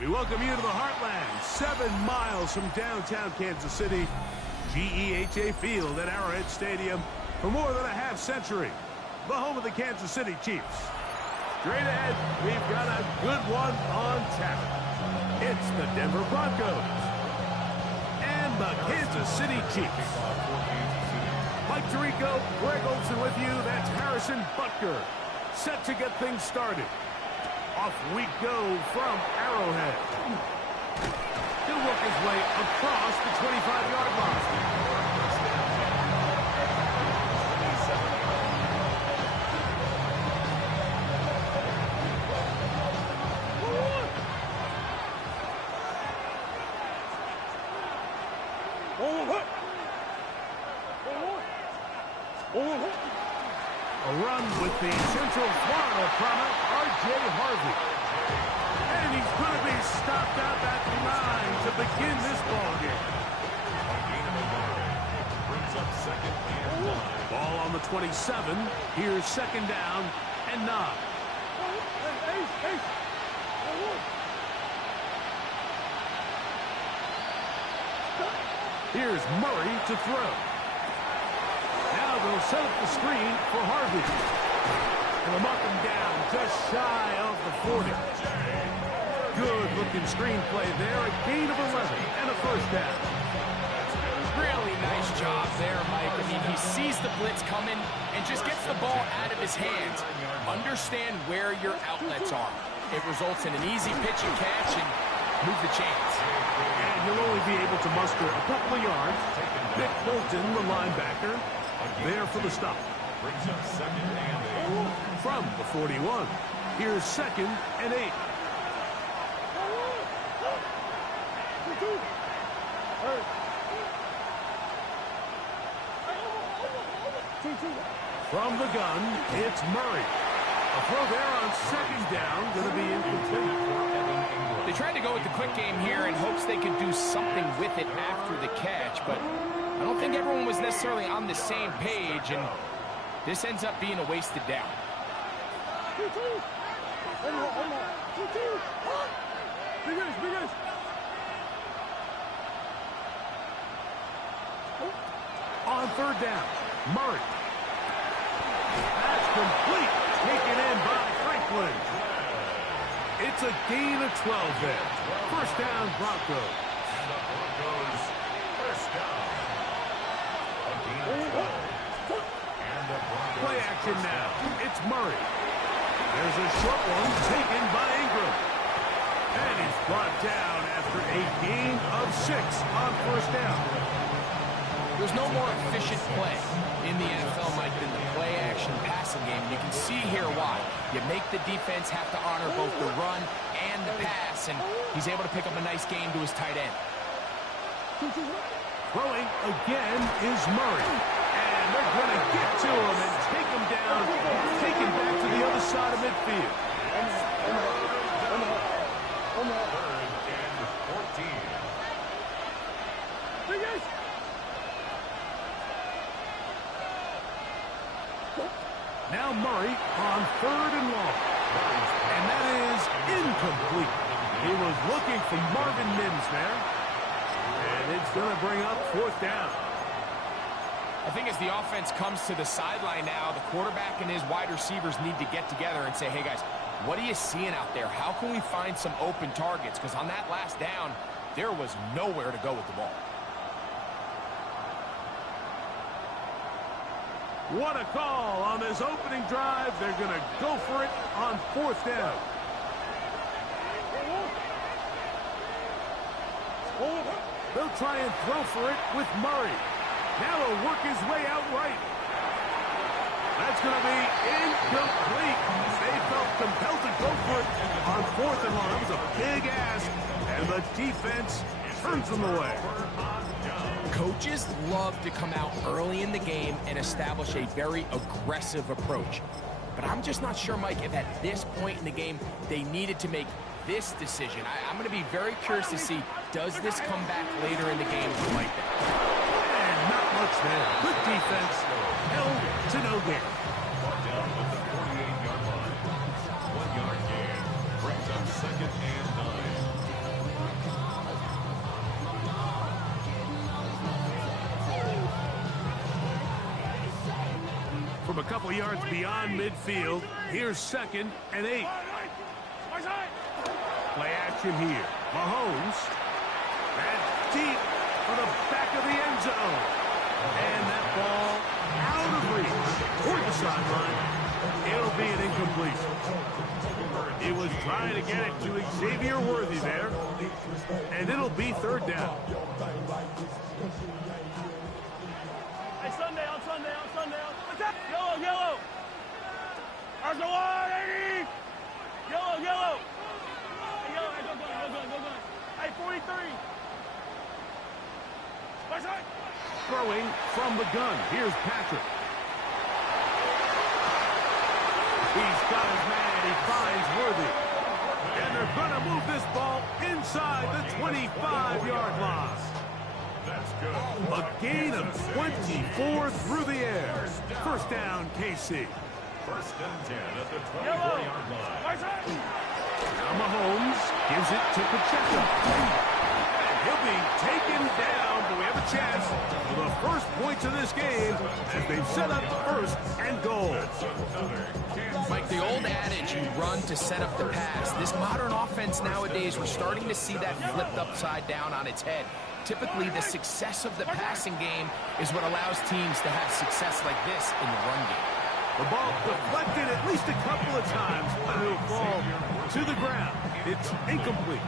We welcome you to the Heartland, 7 miles from downtown Kansas City. GEHA Field at Arrowhead Stadium for more than a half century. The home of the Kansas City Chiefs. Straight ahead, we've got a good one on tap. It's the Denver Broncos and the Kansas City Chiefs. Mike Tirico, Greg Olson with you. That's Harrison Butker. Set to get things started. Off we go from Arrowhead. He'll work his way across the 25-yard line. A run with the Central Florida product, R.J. Harvey. And he's going to be stopped out that line to begin this ballgame. Brings up second and 9. Ball on the 27. Here's second down and 9. Here's Murray to throw. Now they'll set up the screen for Harvey. And they'll mark him down just shy of the 40. Good-looking screenplay there. A gain of 11 and a first down. Really nice job there, Mike. I mean, he sees the blitz coming and just gets the ball out of his hands. Understand where your outlets are. It results in an easy pitch and catch and move the chains. And he'll only be able to muster a couple of yards. Nick Bolton, the linebacker, there for the stop. Brings up second and 8. From the 41. Here's second and 8. From the gun, it's Murray. A throw there on second down, going to be incomplete. They tried to go with the quick game here in hopes they could do something with it after the catch, but I don't think everyone was necessarily on the same page, and this ends up being a wasted down. On third down, Murray. That's complete. Taken in by Franklin. It's a gain of 12 there. First down, Broncos. Broncos, first down. Play action now. It's Murray. There's a short one taken by Ingram. And he's brought down after a gain of 6 on first down. There's no more efficient play in the NFL, Mike, than the play-action passing game. You can see here why. You make the defense have to honor both the run and the pass, and he's able to pick up a nice gain to his tight end. Throwing again is Murray. And they're going to get to him and take him down, take him back to the other side of midfield. Third and 14. Now Murray on third and long. And that is incomplete. He was looking for Marvin Mims there. And it's going to bring up fourth down. I think as the offense comes to the sideline now, the quarterback and his wide receivers need to get together and say, hey guys, what are you seeing out there? How can we find some open targets? Because on that last down, there was nowhere to go with the ball. What a call on this opening drive. They're going to go for it on fourth down. They'll try and throw for it with Murray. Now he'll work his way out right. That's going to be incomplete. They felt compelled to go for it on fourth and long. That was a big ask, and the defense turns them away. Coaches love to come out early in the game and establish a very aggressive approach. But I'm just not sure, Mike, if at this point in the game they needed to make this decision. I'm going to be very curious to see, does this come back later in the game like that? And not much there. Good defense. Held to no gain. Down at the 48-yard line. 1 yard gain. Brings up second and 9. couple yards beyond midfield. Here's 2nd and 8. Play action here. Mahomes. That's deep for the back of the end zone. And that ball out of reach toward the sideline. It'll be an incompletion. He was trying to get it to Xavier Worthy there. And it'll be 3rd down. Hey, Sunday. Yellow, yellow. Ours go on, 80. Yellow. Hey, yellow. Hey, go gun. Hey, 43. Right side. Throwing from the gun. Here's Patrick. He's got his man. He finds Worthy. And they're going to move this ball inside the 25-yard line. That's good. A gain of 24 through the air. 1st down, KC. 1st and 10 at the 24-yard line. Right side. Now Mahomes gives it to Pacheco. And he'll be taken down, but we have a chance for the first points of this game as they've set up 1st and goal. Mike, the old adage, you run to set up the pass. This modern offense nowadays, we're starting to see that flipped upside down on its head. Typically, the success of the passing game is what allows teams to have success like this in the run game. The ball deflected at least a couple of times, but it'll fall to the ground. It's incomplete.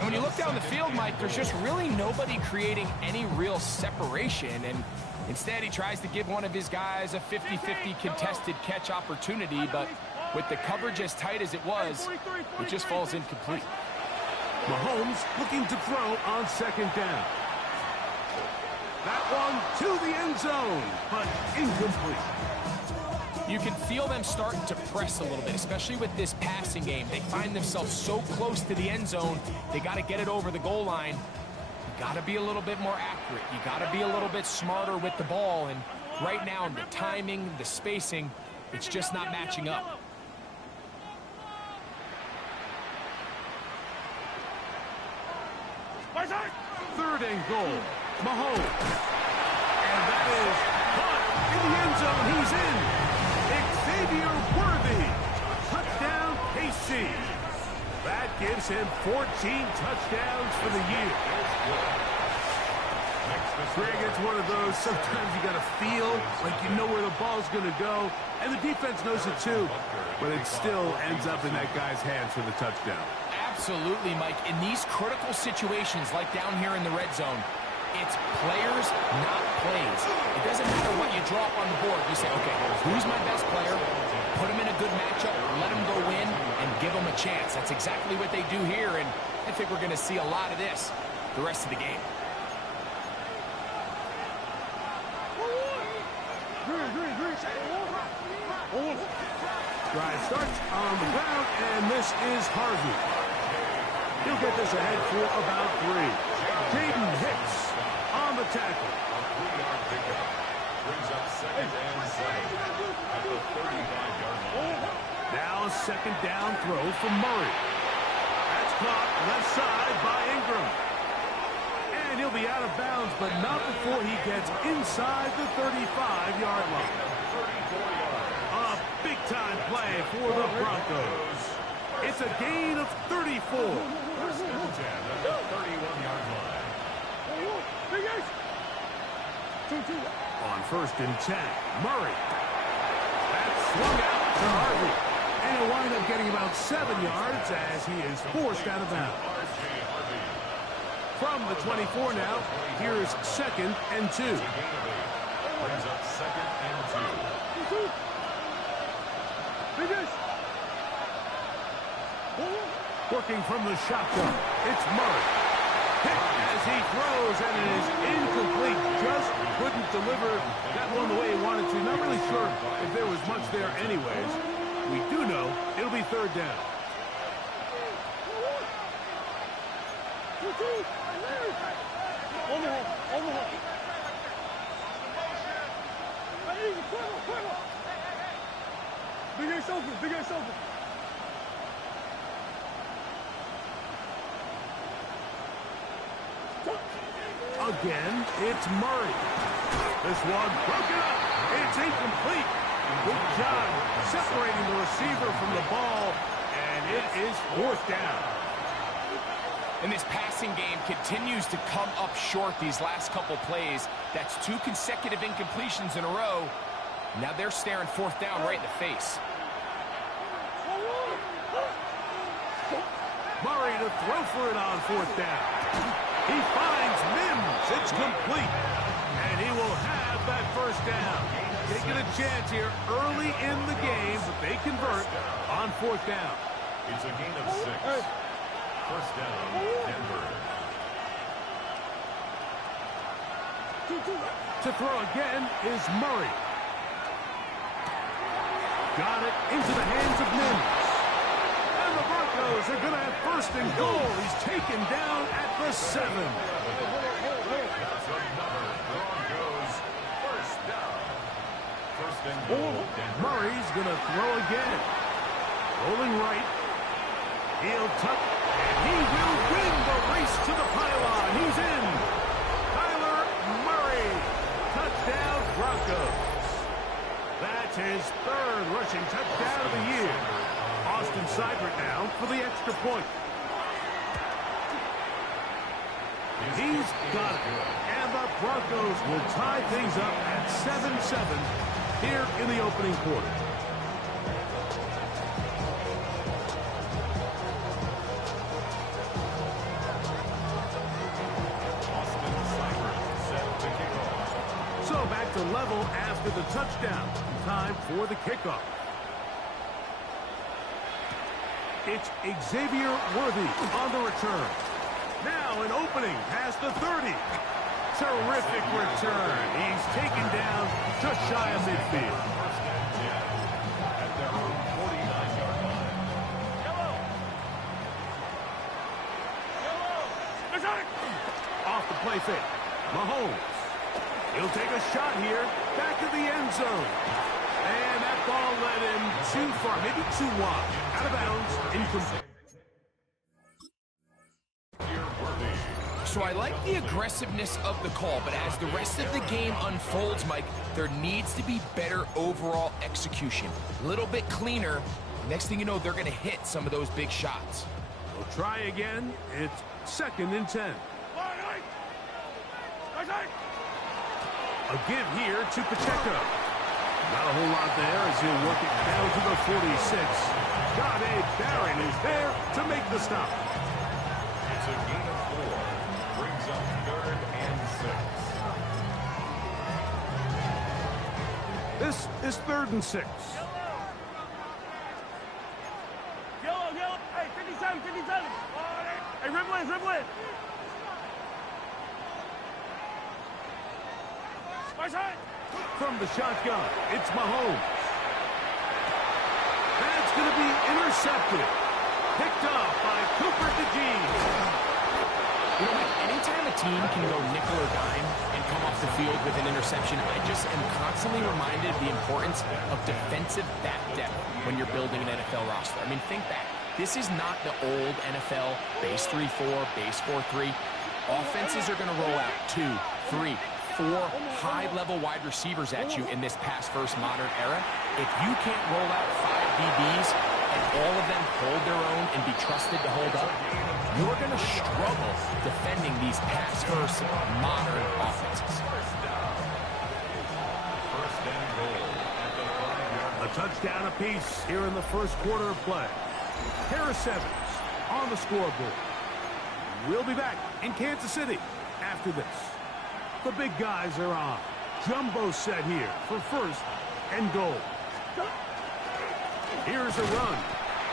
And when you look down the field, Mike, there's just really nobody creating any real separation. And instead, he tries to give one of his guys a 50-50 contested catch opportunity. But with the coverage as tight as it was, it just falls incomplete. Mahomes looking to throw on 2nd down. That one to the end zone, but incomplete. You can feel them starting to press a little bit, especially with this passing game. They find themselves so close to the end zone, they got to get it over the goal line. You got to be a little bit more accurate. You got to be a little bit smarter with the ball. And right now, the timing, the spacing, it's just not matching up. Third and goal. Mahomes. And that is caught in the end zone. He's in. Xavier Worthy. Touchdown, KC. That gives him 14 touchdowns for the year. Greg, it's one of those, sometimes you got to feel like you know where the ball's going to go, and the defense knows it too, but it still ends up in that guy's hands for the touchdown. Absolutely, Mike. In these critical situations, like down here in the red zone, it's players, not plays. It doesn't matter what you draw up on the board. You say, okay, who's my best player? Put him in a good matchup, let him go win, and give him a chance. That's exactly what they do here, and I think we're going to see a lot of this the rest of the game. Drive starts on the ground, and this is Harvey. He'll get this ahead for about 3. Jaden Hicks on the tackle. Brings up 2nd and 7 at the 35-yard line. Now a 2nd down throw from Murray. That's caught left side by Ingram. And he'll be out of bounds, but not before he gets inside the 35-yard line. A big-time play for the Broncos. It's a gain of 34. 1st and 10 at the 31-yard line. On 1st and 10, Murray. That's swung out to Harvey. And he'll wind up getting about 7 yards as he is forced out of bounds. From the 24 now, here's 2nd and 2. Brings up 2nd and 2. Working from the shotgun, it's Murray. Hit as he throws, and it is incomplete. Just couldn't deliver that one the way he wanted to. Not really sure if there was much there anyways. We do know it'll be 3rd down. Big ass open. Again, it's Murray. This one broken up. It's incomplete. Good job separating the receiver from the ball, and it is fourth down. And this passing game continues to come up short these last couple plays. That's 2 consecutive incompletions in a row. Now they're staring fourth down right in the face. Murray to throw for it on fourth down. He finds Mims. It's complete. And he will have that first down. Taking a chance here early in the game, but they convert on fourth down. It's a gain of 6. First down, Denver. To throw again is Murray. Got it into the hands of Mims. And the Broncos are going to have first and goal. He's taken down at the 7. That's another Broncos first down. First and goal, Denver. Murray's going to throw again. Rolling right. He'll tuck, and he will win the race to the pylon. He's in. Kyler Murray. Touchdown, Broncos. That's his 3rd rushing touchdown of the year. Austin Seibert now for the extra point. He's got it. And the Broncos will tie things up at 7-7 here in the opening quarter. Austin Seibert set to kick off. So back to level after the touchdown. Time for the kickoff. It's Xavier Worthy on the return. Now an opening past the 30. Terrific return. He's taken down just shy of midfield. First and 10 at their own 49-yard line. Off the play fake. Mahomes. He'll take a shot here. Back of the end zone. And that ball led him too far, maybe too wide. Out of bounds, incomplete. So I like the aggressiveness of the call, but as the rest of the game unfolds, Mike, there needs to be better overall execution. A little bit cleaner. Next thing you know, they're going to hit some of those big shots. We'll try again. It's 2nd and 10. A give here to Pacheco. Not a whole lot there as he'll work it down to the 46. Jahdae Barron is there to make the stop. It's a gain of 4. Brings up 3rd and 6. This is 3rd and 6. Yellow. Hey, 57. Hey, dribble in. My side. From the shotgun, it's Mahomes. That's going to be intercepted. Picked up by Cooper DeJean. You know, Mike, anytime a team can go nickel or dime and come off the field with an interception, I just am constantly reminded of the importance of defensive back depth when you're building an NFL roster. I mean, think back. This is not the old NFL base 3-4, base 4-3. Offenses are going to roll out 2, 3, 4 high-level wide receivers at you in this pass-first modern era. If you can't roll out 5 DBs and all of them hold their own and be trusted to hold up, you're going to struggle defending these pass-first modern offenses. First and goal at the 5-yard line. A touchdown apiece here in the first quarter of play. Harris Evans on the scoreboard. We'll be back in Kansas City after this. The big guys are on. Jumbo set here for first and goal. Here's a run.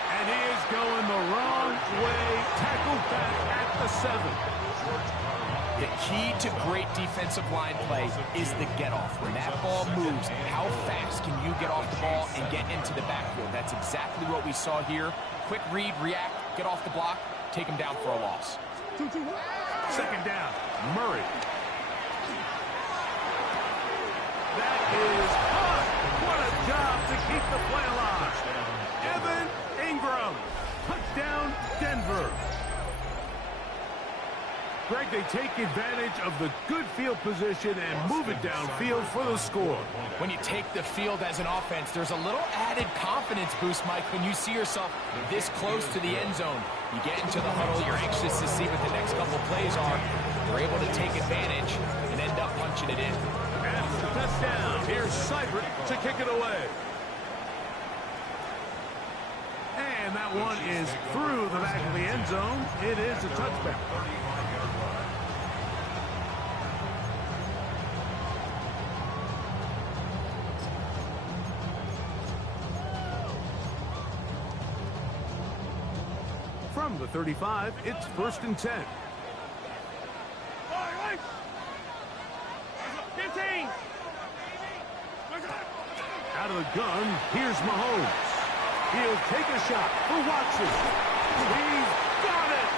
And he is going the wrong way. Tackled back at the 7. The key to great defensive line play is the get-off. When that ball moves, how fast can you get off the ball and get into the backfield? That's exactly what we saw here. Quick read, react, get off the block, take him down for a loss. 2nd down, Murray. That is caught. What a job to keep the play alive. Evan Ingram. Touchdown, Denver. Greg like they take advantage of the good field position and move it downfield for the score. When you take the field as an offense, there's a little added confidence boost, Mike, when you see yourself this close to the end zone. You get into the huddle, you're anxious to see what the next couple plays are. You're able to take advantage and end up punching it in. After the touchdown, here's Seibert to kick it away. And that one is through the back of the end zone. It is a touchback. From the 35, it's 1st and 10. 15. Out of the gun, here's Mahomes. He'll take a shot for Watson. He's got it!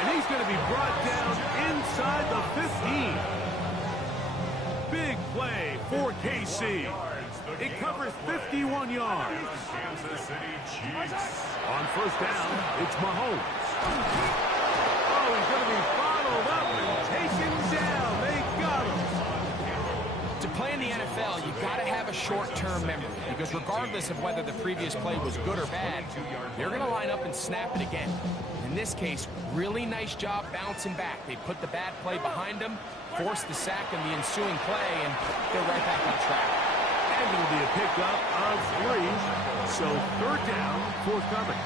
And he's going to be brought down inside the 15. Big play for KC. It covers 51 yards. Kansas City Chiefs. On 1st down, it's Mahomes. Oh, he's going to be bottled up and taken down. They got him. To play in the NFL, you've got to have a short-term memory, because regardless of whether the previous play was good or bad, they're going to line up and snap it again. In this case, really nice job bouncing back. They put the bad play behind them, forced the sack in the ensuing play, and they're right back on track. And it'll be a pickup of 3, so 3rd down forthcoming.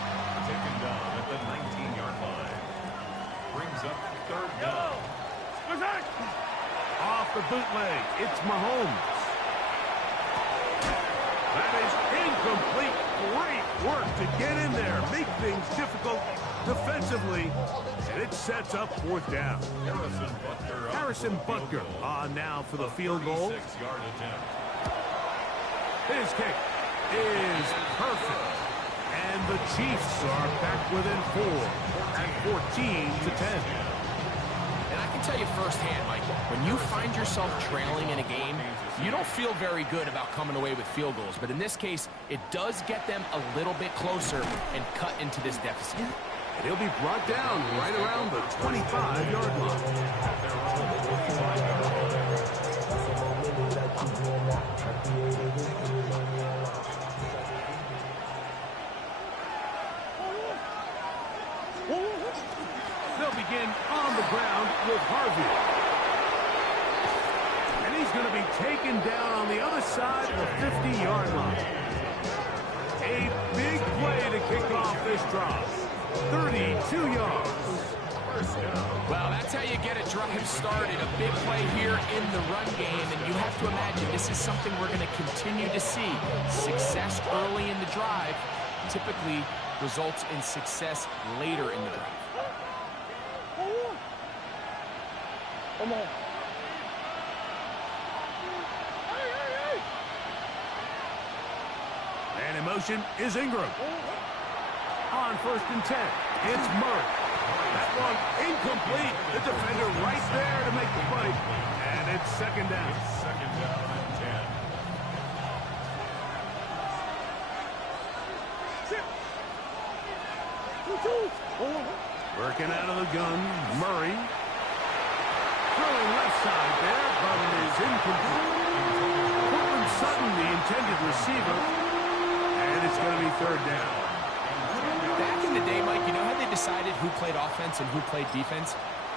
Taken down at the 19-yard line. Brings up 3rd down. Off the bootleg, it's Mahomes. That is incomplete. Great work to get in there, make things difficult defensively, and it sets up 4th down. Harrison Butker on now for the field goal. 6-yard attempt. His kick is perfect. And the Chiefs are back within 4 at 14-10. And I can tell you firsthand, Mike, when you find yourself trailing in a game, you don't feel very good about coming away with field goals. But in this case, it does get them a little bit closer and cut into this deficit. And he'll be brought down right around the 25-yard They'll begin on the ground with Harvey. And he's going to be taken down on the other side of the 50-yard line. A big play to kick off this drive. 32 yards. Well, that's how you get a drive started. A big play here in the run game, and you have to imagine this is something we're going to continue to see. Success early in the drive typically results in success later in the drive. Come on. And in motion is Ingram. On 1st and 10, it's Murray. That one incomplete. The defender right there to make the play. And it's 2nd down. 2nd down and 10. Working out of the gun, Murray. Throwing left side there, but it is incomplete. Courtland Sutton, the intended receiver. And it's going to be 3rd down. Back in the day, Mike, you know how they decided who played offense and who played defense?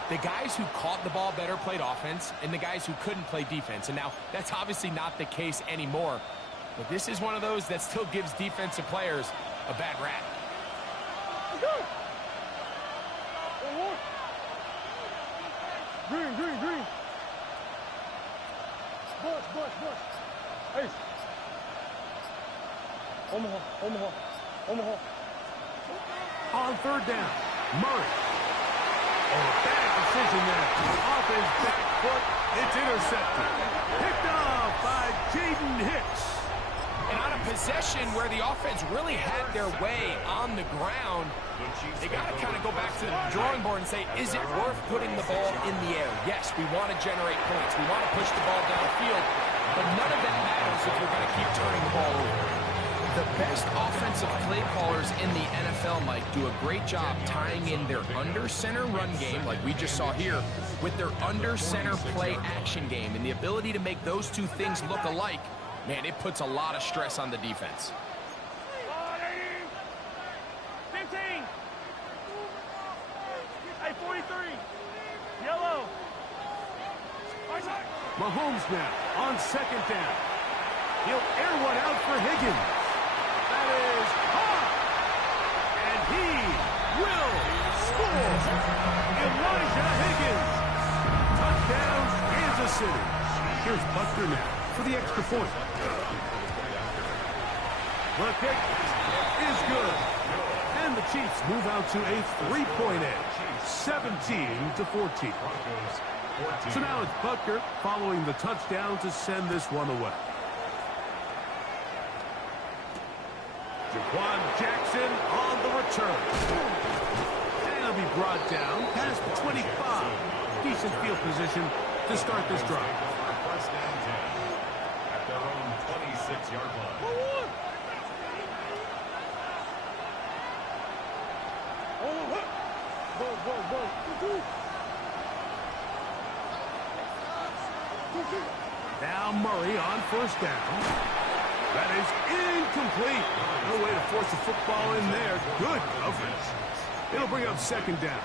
The guys who caught the ball better played offense, and the guys who couldn't play defense. And now, that's obviously not the case anymore. But this is one of those that still gives defensive players a bad rap. Green. Bush. Hey. Omaha. On 3rd down, Murray. Oh, bad decision there. Off his back foot, it's intercepted. Picked off by Jaden Hicks. And on a possession where the offense really had their way on the ground, they got to kind of go back to the drawing board and say, is it worth putting the ball in the air? Yes, we want to generate points. We want to push the ball downfield, but none of that matters if we're going to keep turning the ball over. The best offensive play callers in the NFL, Mike, do a great job tying in their under-center run game, like we just saw here, with their under-center play action game. And the ability to make those two things look alike, man, it puts a lot of stress on the defense. 15. Hey, 43. Yellow. Mahomes now on second down. He'll air one out for Higgins. That is hot. And he will score. Elijah Higgins. Touchdown, Kansas City. Here's Buster now for the extra point. The kick is good. And the Chiefs move out to a 3-point edge, 17-14. So now it's Butker following the touchdown to send this one away. Jaquan Jackson on the return. And he'll be brought down past the 25. Decent field position to start this drive. First down 10 at their own 26-yard line. Now Murray on first down. That is incomplete. No way to force a football in there. Good coverage. It'll bring up second down.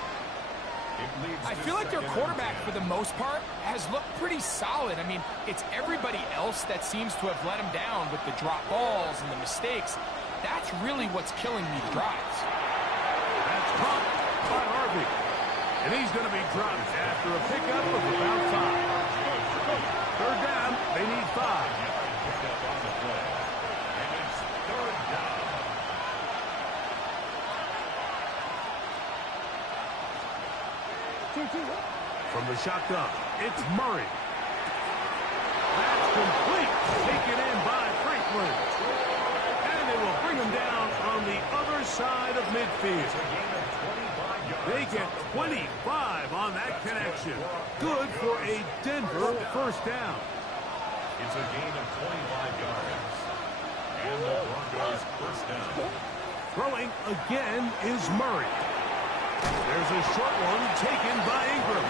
I feel like their quarterback, for the most part, has looked pretty solid. I mean, it's everybody else that seems to have let him down with the drop balls and the mistakes. That's really what's killing these drives. That's caught by Harvey. And he's going to be dropped after a pickup of about 5. Third down, they need 5. From the shotgun, it's Murray. That's complete. Taken in by Franklin. And they will bring him down on the other side of midfield. They get 25 on that connection. Good for a Denver first down. It's a gain of 25 yards. And the Broncos first down. Throwing again is Murray. There's a short one taken by Ingram.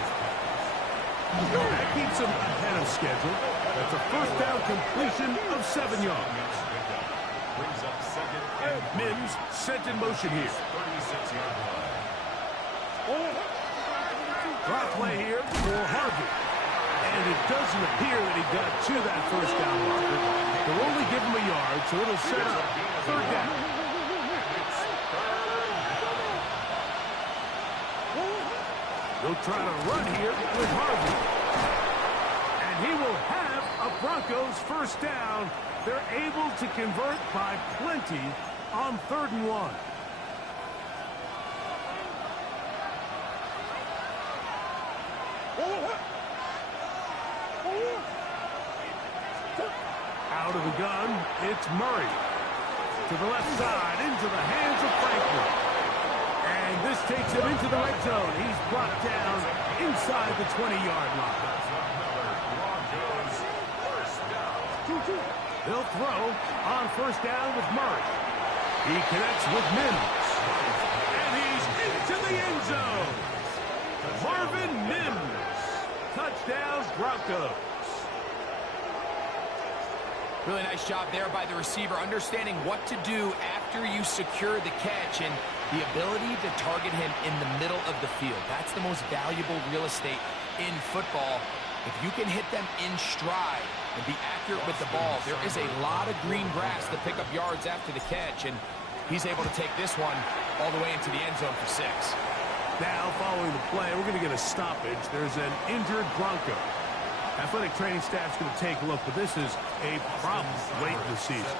That keeps him ahead of schedule. That's a first down completion of 7 yards. Brings up second and Mims sent in motion here. 36-yard line. Drop play here for Harvey. And it doesn't appear that he got to that first down marker. They'll only give him a yard, so it'll set up third down. They'll try to run here with Harvey. And he will have a Broncos first down. They're able to convert by plenty on 3rd and 1. Out of the gun, it's Murray. To the left side, into the hands of Franklin. And this takes him into the red zone. He's brought down inside the 20-yard line. They'll throw on first down with Murray. He connects with Mims. And he's into the end zone. Marvin Mims. Touchdown, Broncos. Really nice job there by the receiver, understanding what to do after you secure the catch and the ability to target him in the middle of the field. That's the most valuable real estate in football. If you can hit them in stride and be accurate with the ball, there is a lot of green grass to pick up yards after the catch, and he's able to take this one all the way into the end zone for 6. Now, following the play, we're going to get a stoppage. There's an injured Bronco. Athletic training staff's going to take a look, but this is a problem late in the season.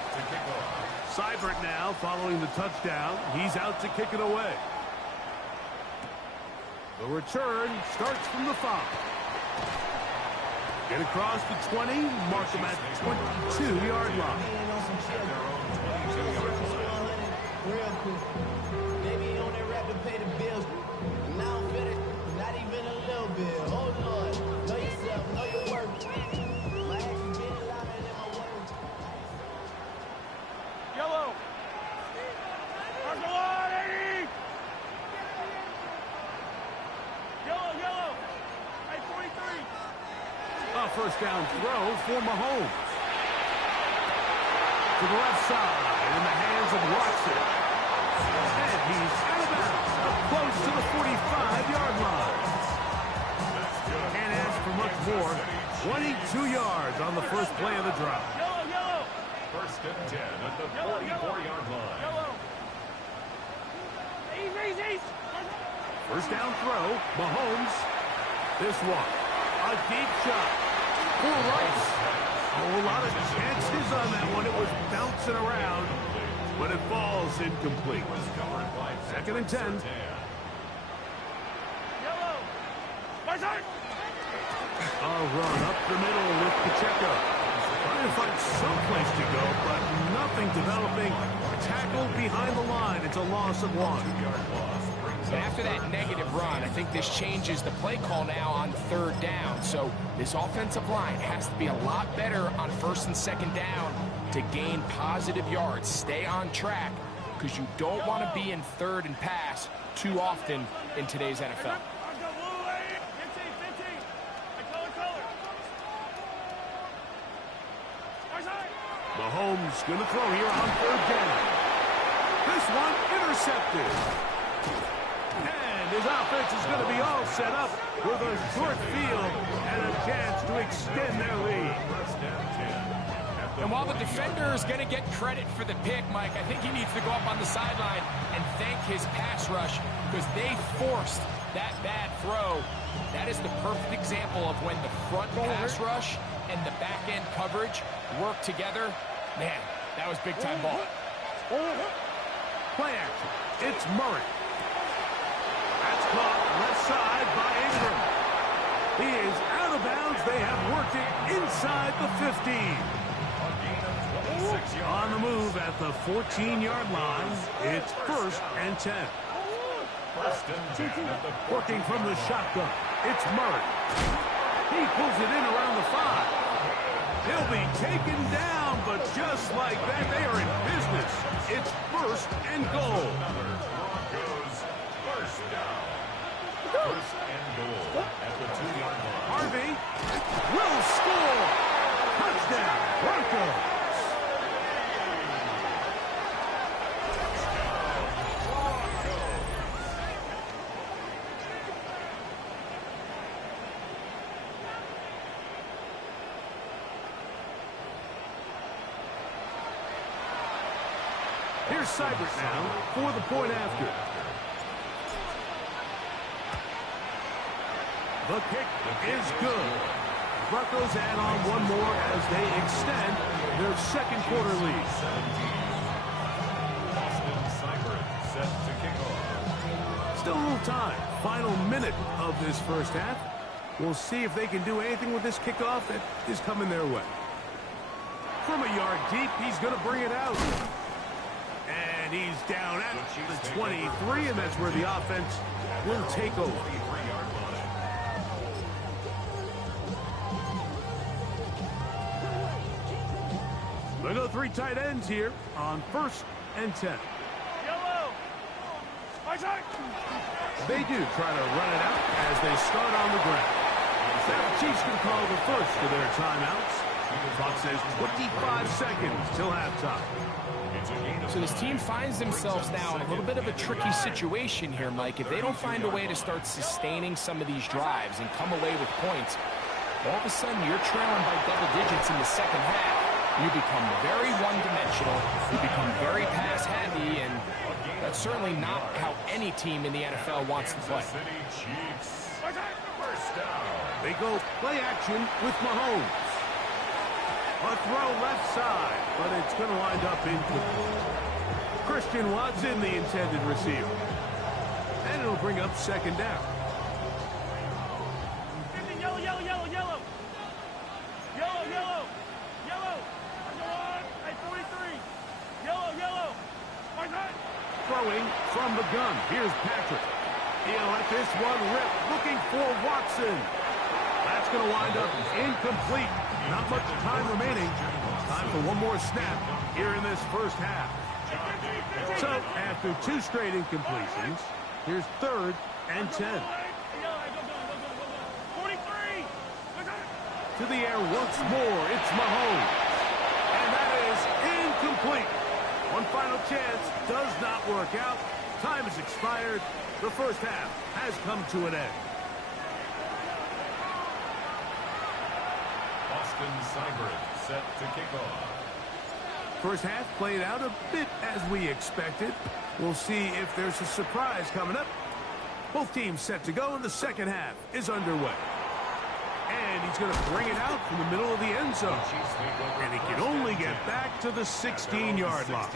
Seibert now following the touchdown. He's out to kick it away. The return starts from the 5. Get across the 20, mark him at the 22-yard line. Real cool. Maybe on that rap to pay the bills. Now I'm finished, not even a little bit. Oh Lord, know yourself, know your worth. My action get louder than my words. Yellow. first down throw for Mahomes. To the left side, in the hands of Watson. And he's out of bounds, up close to the 45-yard line. Can't ask for much more. 22 yards on the first play of the drive. Yellow. First and 10 at the 44-yard line. Yellow. Ease. First down throw, Mahomes. This one, a deep shot for Rice. Oh, a lot of chances on that one. It was bouncing around, but it falls incomplete. Second and 10. Yellow. A run up the middle with Pacheco. Trying to find someplace to go, but nothing developing. Tackled behind the line. It's a loss of 1. And after that negative run, I think this changes the play call now on third down. So this offensive line has to be a lot better on first and second down to gain positive yards. Stay on track, because you don't want to be in third and pass too often in today's NFL. Mahomes going to throw here on third down. This one intercepted. And his offense is going to be all set up with a short field and a chance to extend their lead. And while the defender is going to get credit for the pick, Mike, I think he needs to go up on the sideline and thank his pass rush, because they forced that bad throw. That is the perfect example of when the front pass rush and the back end coverage work together. Man, that was big time ball. Play action. It's Murray. That's caught left side by Ingram. He is out of bounds. They have worked it inside the 15. On the move at the 14-yard line, it's first and 10. Working from the shotgun, it's Murray. He pulls it in around the 5. He'll be taken down, but just like that, they are in business. It's first and goal. Broncos first down. First and goal at the 2-yard line. Harvey will score. Touchdown, Broncos. Here's Seibert now for the point after. The kick is good. Broncos add on one more as they extend their second quarter lead. Set to kick off. Still a little time. Final minute of this first half. We'll see if they can do anything with this kickoff that is coming their way. From a yard deep, he's going to bring it out. And he's down at the 23, and that's where the offense will take over. They go 3 tight ends here on first and 10. Yellow. They do try to run it out as they start on the ground. Now the Chiefs can call the first of their timeouts. The clock says 25 seconds till halftime. So this team finds themselves now in a little bit of a tricky situation here, Mike. If they don't find a way to start sustaining some of these drives and come away with points, all of a sudden you're trailing by double digits in the second half. You become very one-dimensional, you become very pass-heavy, and that's certainly not how any team in the NFL wants to play. They go play action with Mahomes. A throw left side, but it's going to wind up incomplete. Christian Watson, the intended receiver. And it'll bring up second down. Throwing from the gun. Here's Patrick. He'll let this one rip, looking for Watson. That's going to wind up incomplete. Not much time remaining. Time for one more snap here in this first half. So, after 2 straight incompletions, here's third and 10. to the air once more. It's Mahomes. And that is incomplete. One final chance does not work out. Time has expired. The first half has come to an end. Austin Seibert set to kick off. First half played out a bit as we expected. We'll see if there's a surprise coming up. Both teams set to go, and the second half is underway. And he's going to bring it out from the middle of the end zone. And he can only get back to the 16-yard line.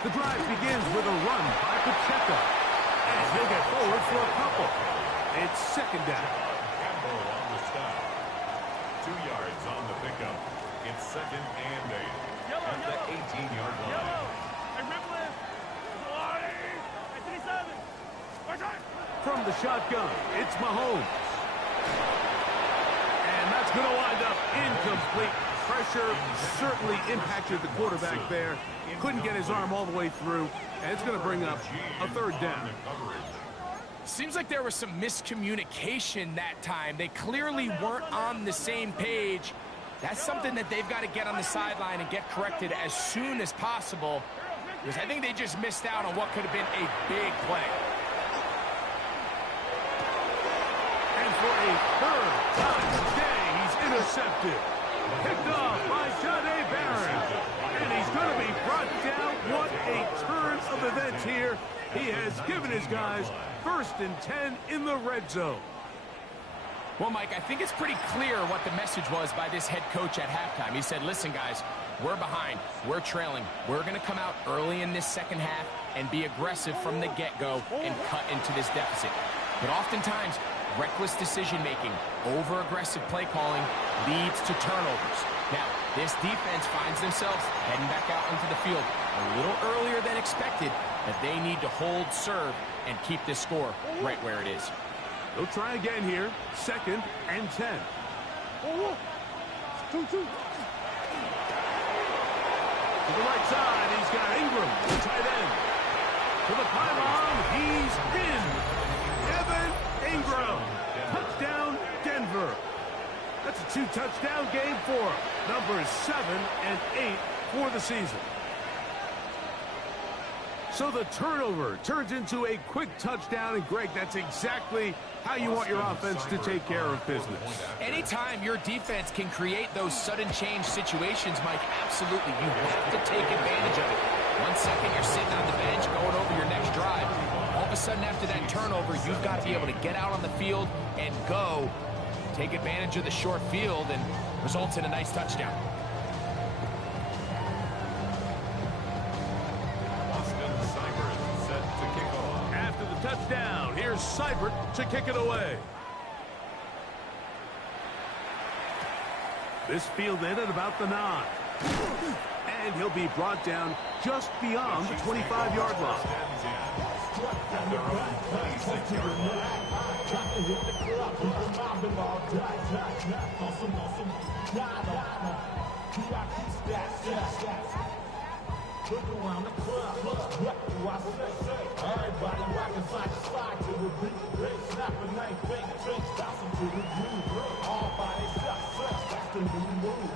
The drive begins with a run by Pacheco. And he'll get forward for a couple. It's second down. Campbell on the stop. 2 yards on the pickup. It's second and 8. At the 18-yard line. From the shotgun, it's Mahomes. And that's going to wind up incomplete. Pressure certainly impacted the quarterback there. Couldn't get his arm all the way through. And it's going to bring up a third down. Seems like there was some miscommunication that time. They clearly weren't on the same page. That's something that they've got to get on the sideline and get corrected as soon as possible, because I think they just missed out on what could have been a big play. And for a third time today, he's intercepted. Picked off by John A. Barron. And he's going to be brought down. What a turn of events here. He has given his guys 1st and 10 in the red zone. Well, Mike, I think it's pretty clear what the message was by this head coach at halftime. He said, listen, guys, we're behind. We're trailing. We're going to come out early in this second half and be aggressive from the get-go and cut into this deficit. But oftentimes, reckless decision-making, over-aggressive play calling leads to turnovers. Now, this defense finds themselves heading back out into the field a little earlier than expected, but they need to hold serve and keep this score right where it is. They'll try again here. 2nd and 10. To the right side, he's got Ingram, the tight end. To the pylon, he's in. Evan Ingram. Touchdown, Denver. That's a 2-touchdown game for him. Numbers 7 and 8 for the season. So the turnover turns into a quick touchdown, and Greg, that's exactly how you want your offense to take care of business. Anytime your defense can create those sudden change situations, Mike, absolutely, you have to take advantage of it. 1 second you're sitting on the bench going over your next drive. All of a sudden after that turnover, you've got to be able to get out on the field and go. Take advantage of the short field and results in a nice touchdown. After the touchdown, here's Seibert to kick it away. This field ended about the 9. And he'll be brought down just beyond the 25-yard line. Look around the club, what do I say? Everybody rockin' side to side to the beat. They snapping, ain't fake drinks, bouncing to the groove. All by themselves, that's the new move.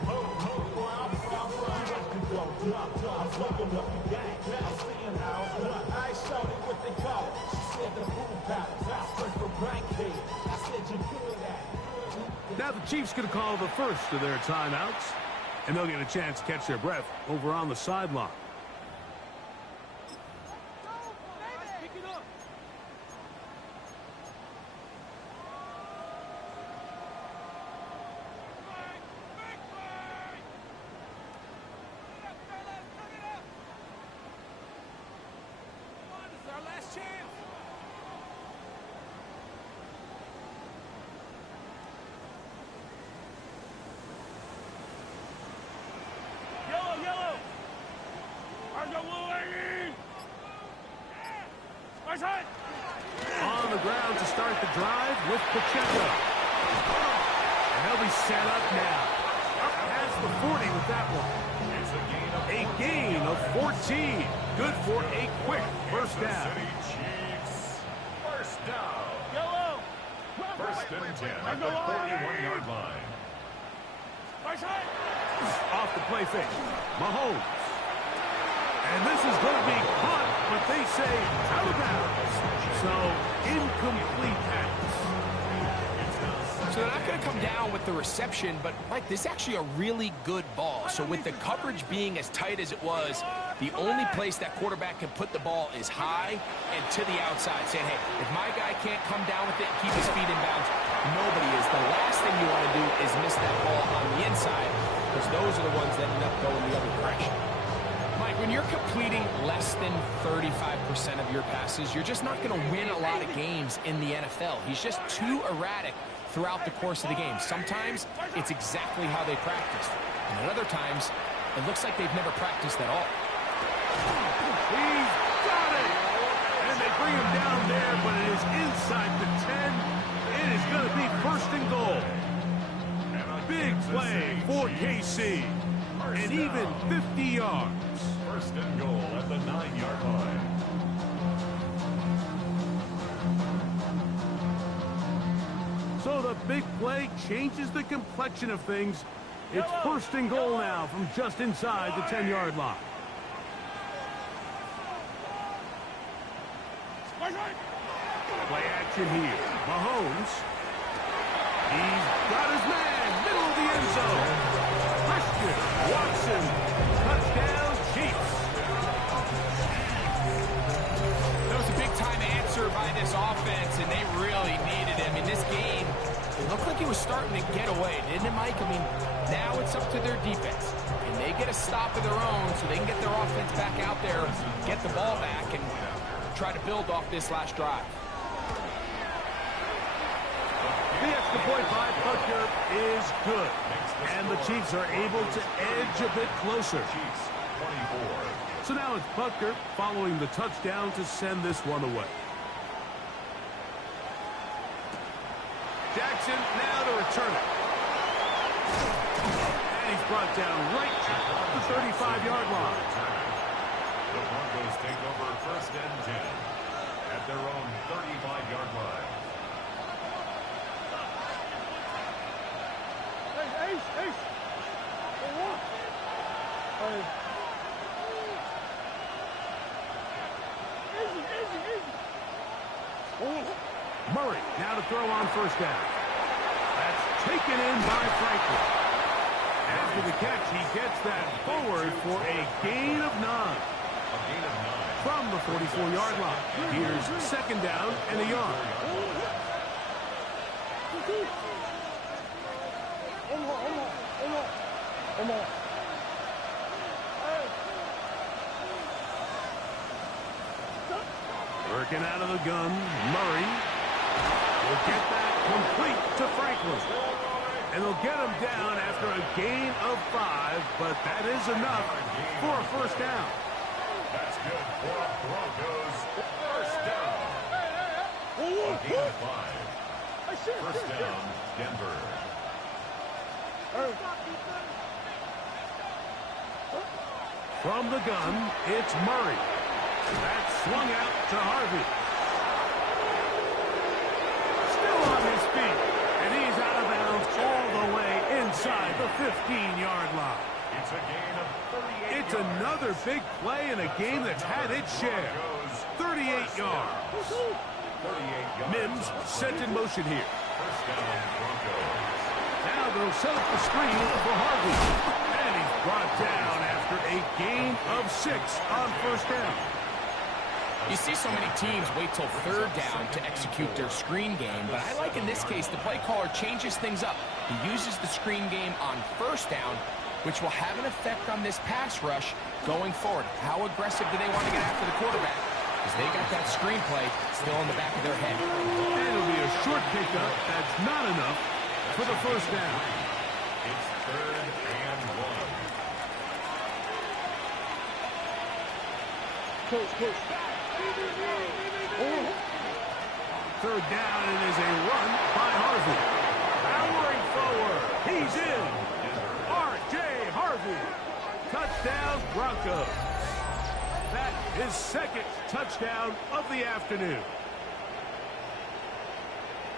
Where I'm from, let me go dumb. I'm fucking up the gang, I'm seeing how it's done. I ain't showed it what they call it. She said the boom palace, I straight for Bankhead. I said you good at it. Now the Chiefs going to call the first of their timeouts, and they'll get a chance to catch their breath over on the sideline. On the ground to start the drive with Pacheco. And they'll be set up now. Up past the 40 with that one. It's a gain of A gain of 14. Good for a quick first down. Kansas City Chiefs. First down. Yellow. First and 10 at the 41-yard line. Off the play fake. Mahomes. And this is going to be caught, but they say out of bounds. So, incomplete pass. So they're not going to come down with the reception, but, Mike, this is actually a really good ball. So with the coverage being as tight as it was, the only place that quarterback can put the ball is high and to the outside, saying, hey, if my guy can't come down with it and keep his feet in bounds, nobody is. The last thing you want to do is miss that ball on the inside, because those are the ones that end up going the other direction. Mike, when you're completing less than 35% of your passes, you're just not going to win a lot of games in the NFL. He's just too erratic throughout the course of the game. Sometimes it's exactly how they practiced, and at other times it looks like they've never practiced at all. He's got it! And they bring him down there, but it is inside the 10. It is going to be first and goal. Big play for KC. And even 50 yards. First and goal at the 9-yard line. So the big play changes the complexion of things. It's first and goal now from just inside the 10-yard line. Play action here. Mahomes. He's got his man. Middle of the end zone. Christian Watson. Touchdown, Chiefs. That was a big-time answer by this offense, and they really needed him. In this game, it looked like he was starting to get away, didn't it, Mike? I mean, now it's up to their defense. And they get a stop of their own so they can get their offense back out there, get the ball back, and try to build off this last drive. The extra point by Butker is good. And the Chiefs are able to edge a bit closer. Chiefs 24. So now it's Butker following the touchdown to send this one away. Jackson now to return it. And he's brought down right at the 35-yard line. The Broncos take over first and 10 at their own 35-yard line. Murray now to throw on first down. That's taken in by Franklin. After the catch, he gets that forward for a gain of 9. A gain of 9. From the 44-yard line. Here's second down and a yard. Working out of the gun, Murray will get that complete to Franklin. And they'll get him down after a gain of 5, but that is enough for a first down. That's good for a Broncos first down. A gain of 5. First down, Denver. From the gun, it's Murray. That's swung out to Harvey. Still on his feet, and he's out of bounds all the way inside the 15-yard line. It's a gain of 38 It's yards. another big play in a game that's had its share. 38 yards. 38 yards. Mims set in motion here. First down, Broncos. Now they'll set up the screen for Harvey. And he's brought down after a gain of 6 on first down. You see so many teams wait till third down to execute their screen game, but I like in this case the play caller changes things up. He uses the screen game on first down, which will have an effect on this pass rush going forward. How aggressive do they want to get after the quarterback? Because they got that screen play still in the back of their head. And it'll be a short pickup. That's not enough for the first down. It's third and 1. Third down, and it is a run by Harvey. Powering forward. He's in. R.J. Harvey. Touchdown, Broncos. That is second touchdown of the afternoon.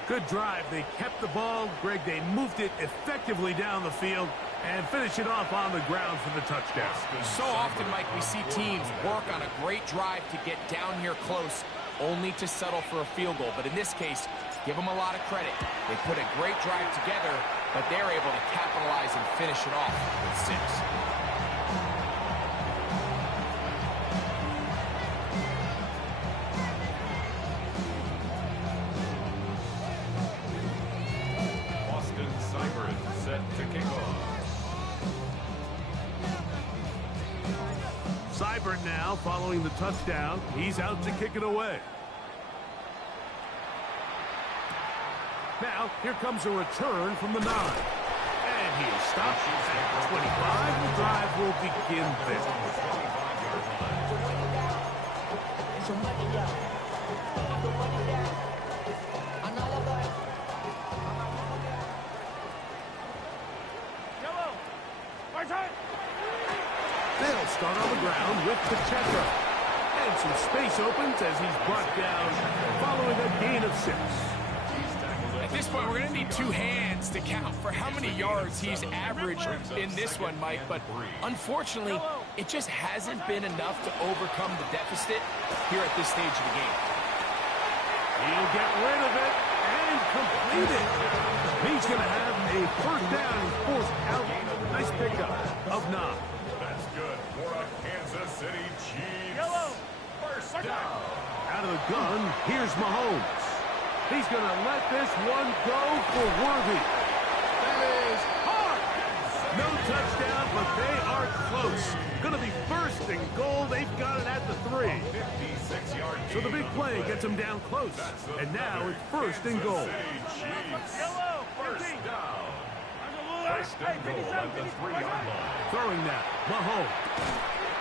Good drive. They kept the ball. Greg, they moved it effectively down the field and finish it off on the ground for the touchdown. So often, Mike, we see teams work on a great drive to get down here close, only to settle for a field goal. But in this case, give them a lot of credit. They put a great drive together, but they're able to capitalize and finish it off with 6. Set to kick off. Seibert now following the touchdown. He's out to kick it away. Now, here comes a return from the 9. And he is stopped at 25. The drive will begin there. They'll start on the ground with Pacheco. And some space opens as he's brought down following a gain of 6. At this point, we're going to need 2 hands to count for how many yards he's averaged in this one, Mike. But unfortunately, it just hasn't been enough to overcome the deficit here at this stage of the game. He'll get rid of it and complete it. He's going to have a first down and forced out. Nice pickup of 9. That's good for a Kansas City Chiefs. Yellow. First down. Out of the gun, here's Mahomes. He's going to let this one go for Worthy. That is hard. No touchdown, but they are close. Going to be first and goal. They've got it at the 3. 56-yard So the big play gets them down close. And now it's first and goal. Yellow. First down. First and goal at the 3-yard line. Throwing now, Mahomes.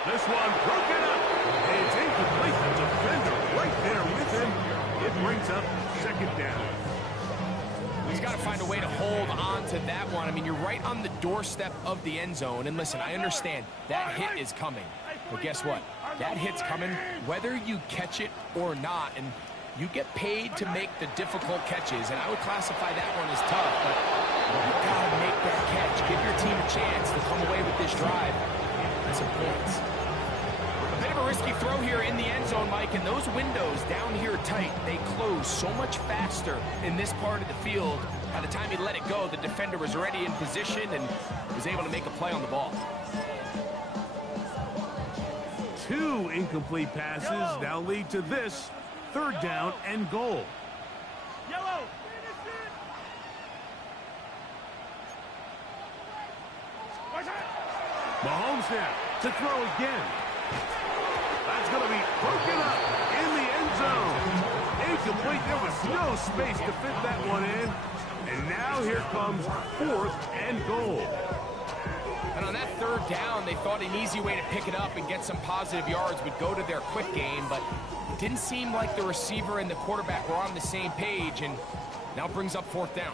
This one broken up. It's incomplete. The defender right there with him. It brings up second down. He's got to find a way to hold on to that one. I mean, you're right on the doorstep of the end zone. And listen, I understand that hit is coming. But guess what? That hit's coming whether you catch it or not. And you get paid to make the difficult catches. And I would classify that one as tough. But you've got to make that catch. Give your team a chance to come away with this drive and some points. A bit of a risky throw here in the end zone, Mike, and those windows down here tight, they close so much faster in this part of the field. By the time he let it go, the defender was already in position and was able to make a play on the ball. 2 incomplete passes now lead to this third down and goal. Yellow. Mahomes now to throw again. That's going to be broken up in the end zone. Incomplete. There was no space to fit that one in. And now here comes 4th and goal. And on that third down, they thought an easy way to pick it up and get some positive yards would go to their quick game, but it didn't seem like the receiver and the quarterback were on the same page, and now brings up 4th down.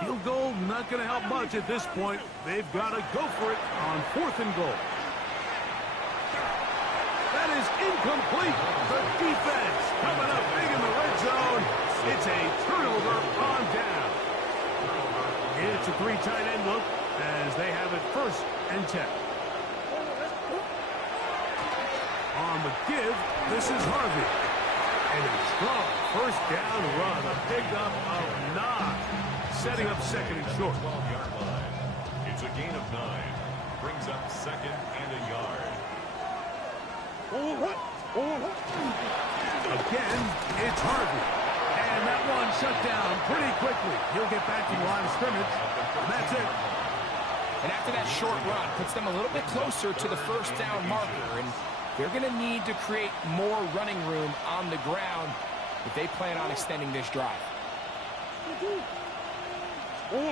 Field goal not going to help much at this point. They've got to go for it on 4th and goal. That is incomplete. The defense coming up big in the red zone. It's a turnover on down. It's a 3 tight end look as they have it 1st and 10. On the give, this is Harvey. And a strong first down run. A pickup of 9. Setting up 2nd and short. 12-yard line. It's a gain of 9. Brings up 2nd and a yard. Again, it's Harvey. And that one shut down pretty quickly. He'll get back to the line of scrimmage. And that's it. And after that short run, puts them a little bit closer to the first down marker. And they're going to need to create more running room on the ground if they plan on extending this drive. A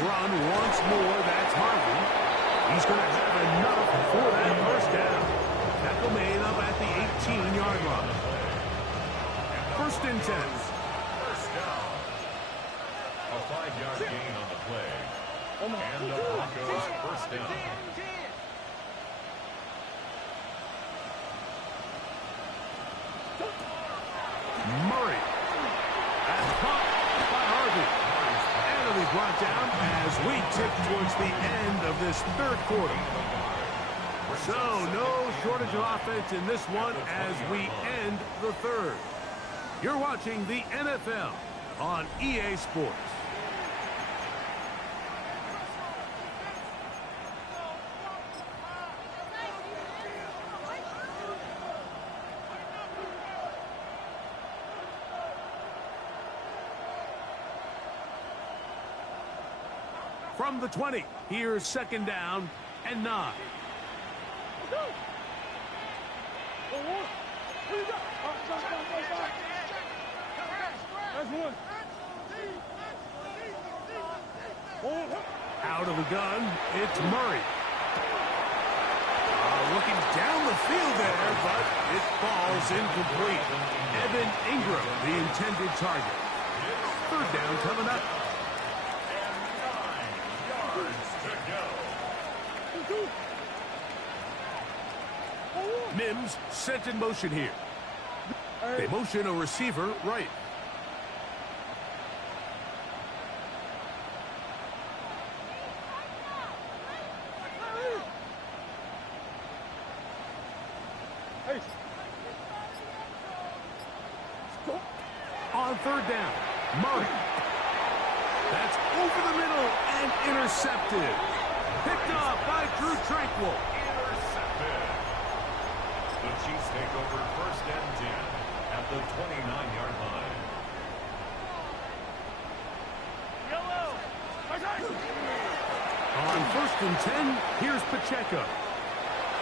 run once more. That's Harvey. He's going to have enough for that first down. Tackle made up at the 18-yard line. 1st and 10. First down. A 5-yard gain on the play. And the Broncos first down. Murray. And caught by Harvey. And it'll be brought down as we tick towards the end of this third quarter. So, no shortage of offense in this one as we end the third. You're watching the NFL on EA Sports. From the 20, here's second down and 9. Out of the gun, it's Murray. Looking down the field there, but it falls incomplete. Evan Ingram, the intended target. Third down coming up. Mims sent in motion here. They motion a receiver right. On third down, Murray. That's over the middle and intercepted. Picked off by Drew Tranquil. Intercepted. The Chiefs take over first and 10 at the 29-yard line. Yellow. On first and 10, here's Pacheco.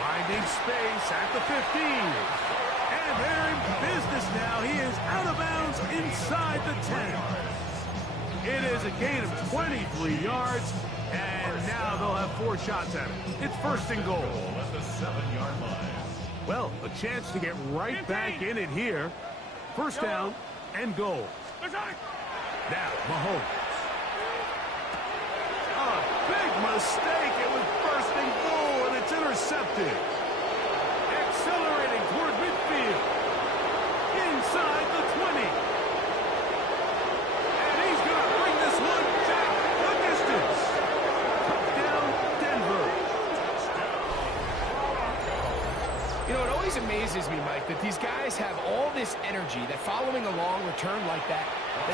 Finding space at the 15. And they're in business now. He is out of bounds inside the 10. It is a gain of 23 yards, and now they'll have 4 shots at it. It's first and goal. At the 7-yard line. Well, a chance to get right back in it here. First down and goal. Now, Mahomes. A big mistake. It was first and goal, and it's intercepted. Accelerating toward midfield. Inside the 20. And he's going to bring this one back the distance. Touchdown, Denver. You know, it always amazes me, Mike, that these guys have all this energy that following a long return like that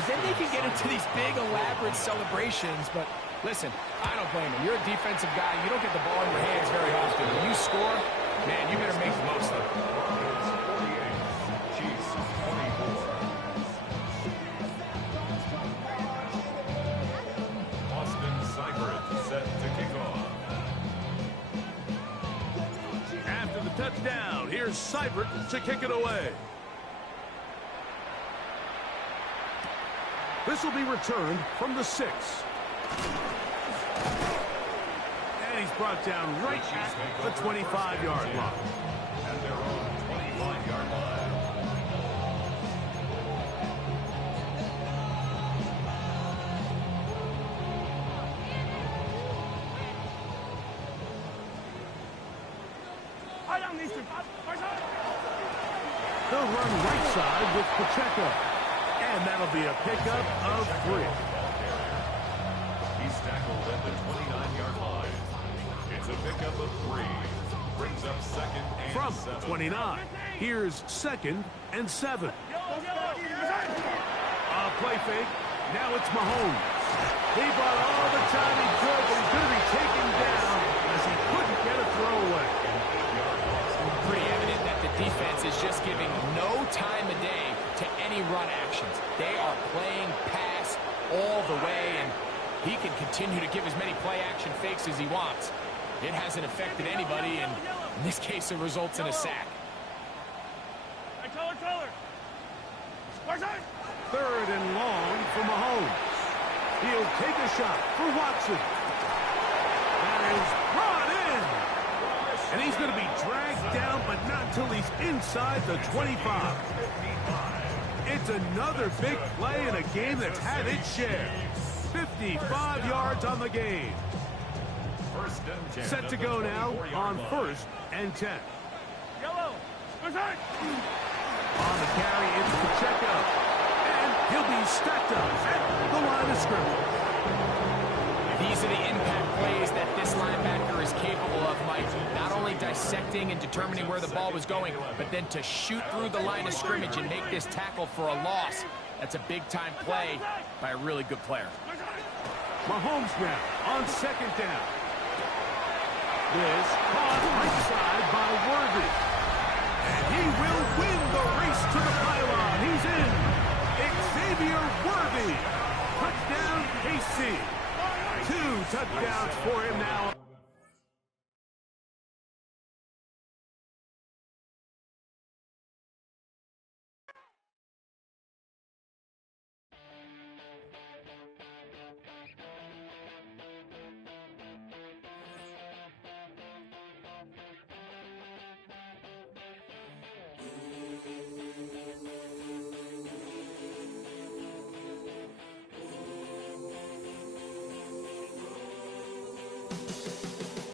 then they can get into these big, elaborate celebrations. But listen, I don't blame them. You're a defensive guy. You don't get the ball in your hands very often. When you score, man, you better make the most of it. Chiefs 24. Austin Seibert set to kick off. After the touchdown, here's Seibert to kick it away. This will be returned from the 6. And he's brought down right at the 25-yard line. At their own 25-yard line. They'll run right side with Pacheco. And that'll be a pickup of 3. He's tackled at the 29-yard line. It's a pickup of 3. Brings up second and From 7. 29, here's second and 7. Play fake. Now it's Mahomes. He bought all the time he could, but he's going to be taken down as he couldn't get a throw away. Pretty evident that the defense is just giving no time of day to any run actions. They are playing pass all the way, and he can continue to give as many play-action fakes as he wants. It hasn't affected anybody, and in this case, it results in a sack. Third and long for Mahomes. He'll take a shot for Watson. That is brought in. And he's going to be dragged down, but not until he's inside the 25. It's another big play in a game that's had its share. 55 yards on the game. First and 10. Set to go now on 1st and 10. Yellow. On the carry, it's Pacheco. And he'll be stacked up at the line of scrimmage. These are the impact plays that this linebacker is capable of, Mike. Not only dissecting and determining where the ball was going, but then to shoot through the line of scrimmage and make this tackle for a loss. That's a big-time play by a really good player. Mahomes now on 2nd down. This caught right side by Worthy. And he will win the race to the pylon. He's in. Xavier Worthy. Touchdown, KC. 2 touchdowns for him now.